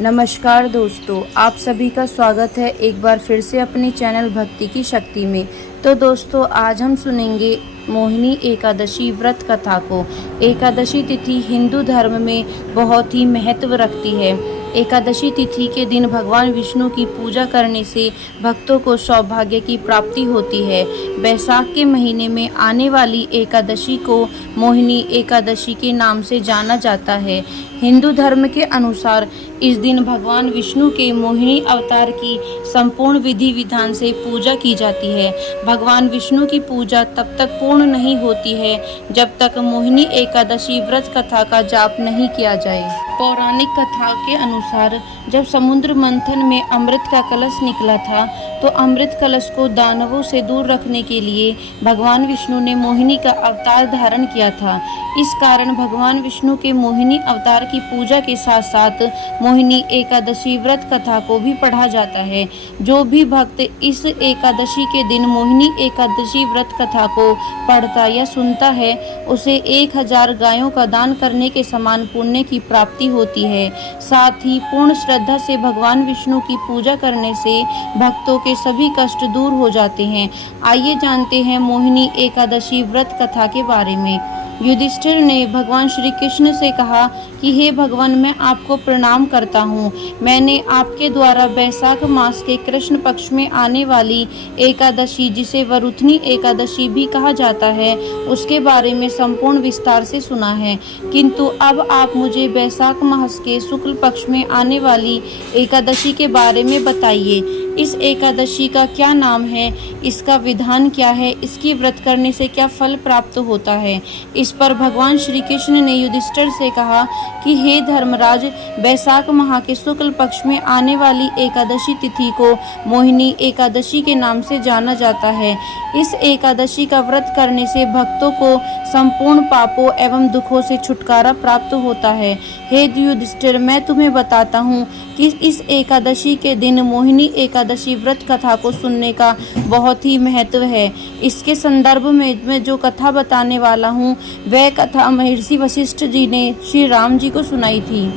नमस्कार दोस्तों, आप सभी का स्वागत है एक बार फिर से अपने चैनल भक्ति की शक्ति में। तो दोस्तों, आज हम सुनेंगे मोहिनी एकादशी व्रत कथा को। एकादशी तिथि हिंदू धर्म में बहुत ही महत्व रखती है। एकादशी तिथि के दिन भगवान विष्णु की पूजा करने से भक्तों को सौभाग्य की प्राप्ति होती है। बैसाख के महीने में आने वाली एकादशी को मोहिनी एकादशी के नाम से जाना जाता है। हिंदू धर्म के अनुसार इस दिन भगवान विष्णु के मोहिनी अवतार की संपूर्ण विधि विधान से पूजा की जाती है। भगवान विष्णु की पूजा तब तक पूर्ण नहीं होती है जब तक मोहिनी एकादशी व्रत कथा का जाप नहीं किया जाए। पौराणिक कथा के अनुसार जब समुद्र मंथन में अमृत का कलश निकला था तो अमृत कलश को दानवों से दूर रखने के लिए भगवान विष्णु ने मोहिनी का अवतार धारण किया था। इस कारण भगवान विष्णु के मोहिनी अवतार की पूजा के साथ साथ मोहिनी एकादशी व्रत कथा को भी पढ़ा जाता है। जो भी भक्त इस एकादशी के दिन मोहिनी एकादशी व्रत कथा को पढ़ता या सुनता है उसे 1000 गायों का दान करने के समान पुण्य की प्राप्ति होती है। साथ ही पूर्ण श्रद्धा से भगवान विष्णु की पूजा करने से भक्तों के सभी कष्ट दूर हो जाते हैं। आइए जानते हैं मोहिनी एकादशी व्रत कथा के बारे में। युधिष्ठिर ने भगवान श्री कृष्ण से कहा कि हे भगवान, मैं आपको प्रणाम करता हूँ। मैंने आपके द्वारा बैसाख मास के कृष्ण पक्ष में आने वाली एकादशी, जिसे वरुथनी एकादशी भी कहा जाता है, उसके बारे में संपूर्ण विस्तार से सुना है। किंतु अब आप मुझे बैसाख मास के शुक्ल पक्ष में आने वाली एकादशी के बारे में बताइए। इस एकादशी का क्या नाम है, इसका विधान क्या है, इसकी व्रत करने से क्या फल प्राप्त होता है। इस पर भगवान श्री कृष्ण ने युधिष्ठिर से कहा कि हे धर्मराज, बैसाख माह के शुक्ल पक्ष में आने वाली एकादशी तिथि को मोहिनी एकादशी के नाम से जाना जाता है। इस एकादशी का व्रत करने से भक्तों को संपूर्ण पापों एवं दुखों से छुटकारा प्राप्त होता है। हे युधिष्ठिर, मैं तुम्हें बताता हूँ कि इस एकादशी के दिन मोहिनी एकादशी व्रत कथा को सुनने का बहुत ही महत्व है। इसके संदर्भ में मैं जो कथा बताने वाला हूँ वह कथा महर्षि वशिष्ठ जी ने श्री राम जी को सुनाई थी।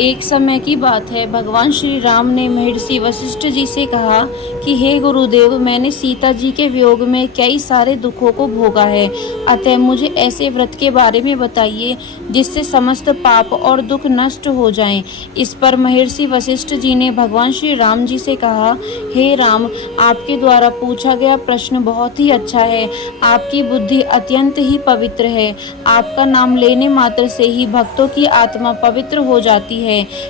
एक समय की बात है, भगवान श्री राम ने महर्षि वशिष्ठ जी से कहा कि हे गुरुदेव, मैंने सीता जी के वियोग में कई सारे दुखों को भोगा है, अतः मुझे ऐसे व्रत के बारे में बताइए जिससे समस्त पाप और दुख नष्ट हो जाएं। इस पर महर्षि वशिष्ठ जी ने भगवान श्री राम जी से कहा, हे राम, आपके द्वारा पूछा गया प्रश्न बहुत ही अच्छा है। आपकी बुद्धि अत्यंत ही पवित्र है। आपका नाम लेने मात्र से ही भक्तों की आत्मा पवित्र हो जाती है।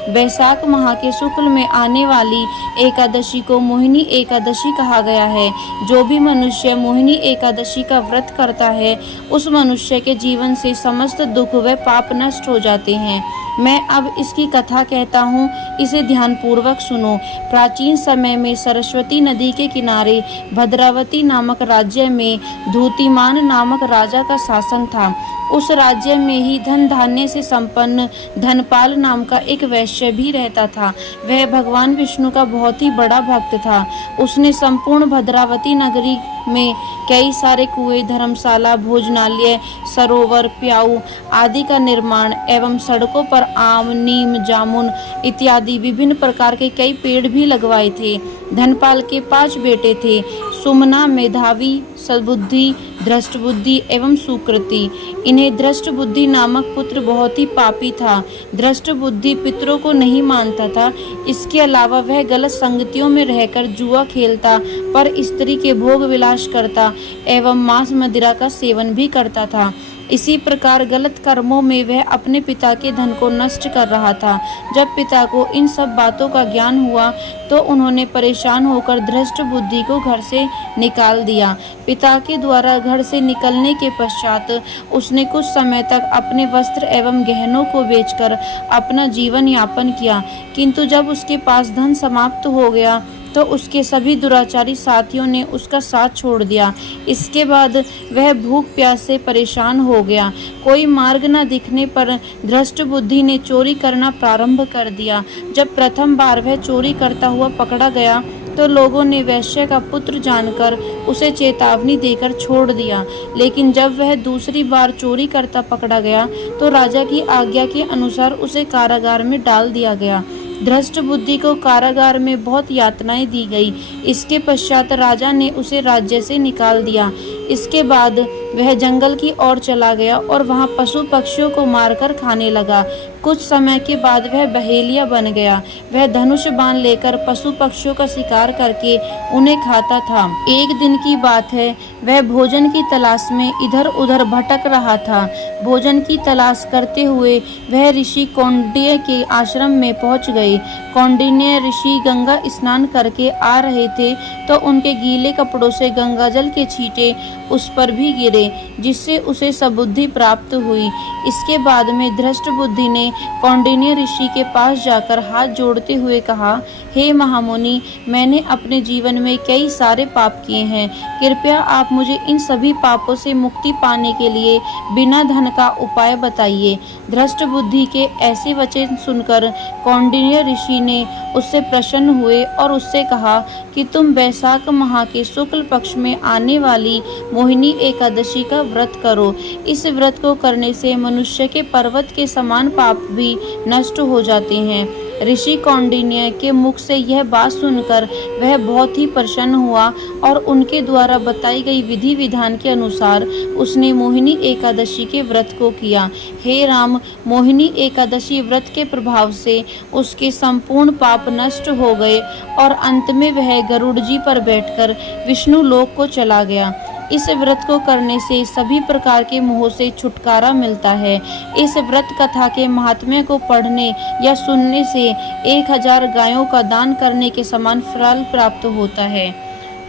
बैसाख माह के शुक्ल में आने वाली एकादशी को मोहिनी एकादशी कहा गया है। जो भी मनुष्य मोहिनी एकादशी का व्रत करता है उस मनुष्य के जीवन से समस्त दुख व पाप नष्ट हो जाते हैं। मैं अब इसकी कथा कहता हूँ, इसे ध्यान पूर्वक सुनो। प्राचीन समय में सरस्वती नदी के किनारे भद्रावती नामक राज्य में धूतिमान नामक राजा का शासन था। उस राज्य में ही धन धान्य से संपन्न धनपाल नाम का एक वैश्य भी रहता था। वह भगवान विष्णु का बहुत ही बड़ा भक्त था। उसने संपूर्ण भद्रावती नगरी में कई सारे कुएं, धर्मशाला, भोजनालय, सरोवर, प्याऊ आदि का निर्माण एवं सड़कों पर आम, नीम, जामुन इत्यादि विभिन्न प्रकार के कई पेड़ भी लगवाए थे। धनपाल के 5 बेटे थे, सुमना, मेधावी, सद्बुद्धि, धृष्टबुद्धि एवं सुकृति। इन्हें धृष्टबुद्धि नामक पुत्र बहुत ही पापी था। धृष्टबुद्धि पितरों को नहीं मानता था। इसके अलावा वह गलत संगतियों में रहकर जुआ खेलता, पर स्त्री के भोग विलास करता एवं मांस मदिरा का सेवन भी करता था। इसी प्रकार गलत कर्मों में वह अपने पिता के धन को नष्ट कर रहा था। जब पिता को इन सब बातों का ज्ञान हुआ तो उन्होंने परेशान होकर धृष्ट बुद्धि को घर से निकाल दिया। पिता के द्वारा घर से निकलने के पश्चात उसने कुछ समय तक अपने वस्त्र एवं गहनों को बेचकर अपना जीवन यापन किया, किंतु जब उसके पास धन समाप्त हो गया तो उसके सभी दुराचारी साथियों ने उसका साथ छोड़ दिया। इसके बाद वह भूख प्यास से परेशान हो गया। कोई मार्ग न दिखने पर धृष्ट बुद्धि ने चोरी करना प्रारंभ कर दिया। जब प्रथम बार वह चोरी करता हुआ पकड़ा गया तो लोगों ने वैश्य का पुत्र जानकर उसे चेतावनी देकर छोड़ दिया, लेकिन जब वह दूसरी बार चोरी करता पकड़ा गया तो राजा की आज्ञा के अनुसार उसे कारागार में डाल दिया गया। धृष्ट बुद्धि को कारागार में बहुत यातनाएं दी गई। इसके पश्चात राजा ने उसे राज्य से निकाल दिया। इसके बाद वह जंगल की ओर चला गया और वहां पशु पक्षियों को मारकर खाने लगा। कुछ समय के बाद वह बहेलिया बन गया। वह धनुष बाण लेकर पशु पक्षियों का शिकार करके उन्हें खाता था। एक दिन की बात है, वह भोजन की तलाश में इधर उधर भटक रहा था। भोजन की तलाश करते हुए वह ऋषि कौंडिन्य के आश्रम में पहुंच गए। कौंडिन्य ऋषि गंगा स्नान करके आ रहे थे तो उनके गीले कपड़ों से गंगाजल के छींटे उस पर भी गिरे, जिससे उसे सबुद्धि प्राप्त हुई। इसके बाद में धृष्ट बुद्धि ने कौंडिन्य ऋषि के पास जाकर हाथ जोड़ते हुए कहा, हे महामुनि, मैंने अपने जीवन में कई सारे पाप किए हैं। कृपया आप मुझे इन सभी पापों से मुक्ति पाने के लिए बिना धन का उपाय बताइए। धृष्ट बुद्धि के ऐसे वचन सुनकर कौंडिन्य ऋषि ने उससे प्रसन्न हुए और उससे कहा कि तुम वैशाख माह के शुक्ल पक्ष में आने वाली मोहिनी एकादशी का व्रत करो। इस व्रत को करने से मनुष्य के पर्वत के समान पाप भी नष्ट हो जाते हैं। ऋषि कौंडिन्य के मुख से यह बात सुनकर वह बहुत ही प्रसन्न हुआ और उनके द्वारा बताई गई विधि विधान के अनुसार उसने मोहिनी एकादशी के व्रत को किया। हे राम, मोहिनी एकादशी व्रत के प्रभाव से उसके संपूर्ण पाप नष्ट हो गए और अंत में वह गरुड़ जी पर बैठकर विष्णु लोक को चला गया। इस व्रत को करने से सभी प्रकार के मोह से छुटकारा मिलता है। इस व्रत कथा के महात्म्य को पढ़ने या सुनने से 1000 गायों का दान करने के समान फल प्राप्त होता है।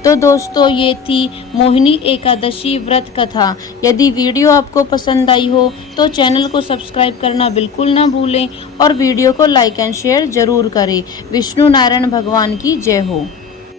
तो दोस्तों, ये थी मोहिनी एकादशी व्रत कथा। यदि वीडियो आपको पसंद आई हो तो चैनल को सब्सक्राइब करना बिल्कुल ना भूलें और वीडियो को लाइक एंड शेयर जरूर करें। विष्णु नारायण भगवान की जय हो।